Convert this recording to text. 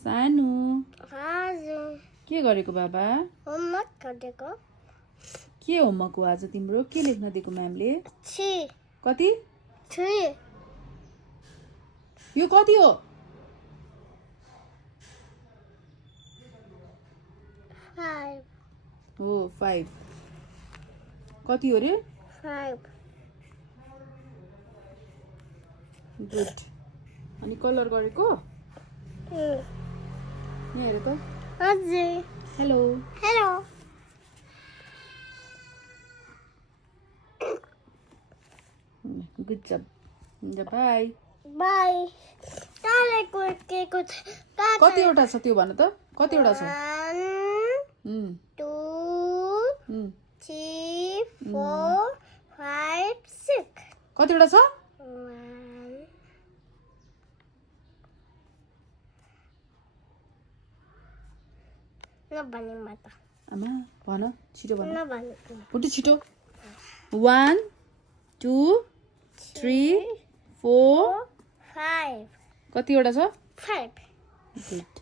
सानो हजुर के गरेको बाबा होमवर्क गरेको के होमवर्क हो आज तिम्रो के लेख्न दिएको म्यामले 3 कति 3 यो कति हो 5 हो 5 कति हो रे 5 गुड अनि कलर गरेको यहाँ हेर त हजुर hello hello good job bye bye तारेको के को कतिवटा छ त्यो भन त कतिवटा छ 1 2 3 4 5 6 कतिवटा छ 1 नभने मत आमा भन छिटो भन नभने पुटु छिटो 1 2 3 4 5 कतिवटा छ 5 गुड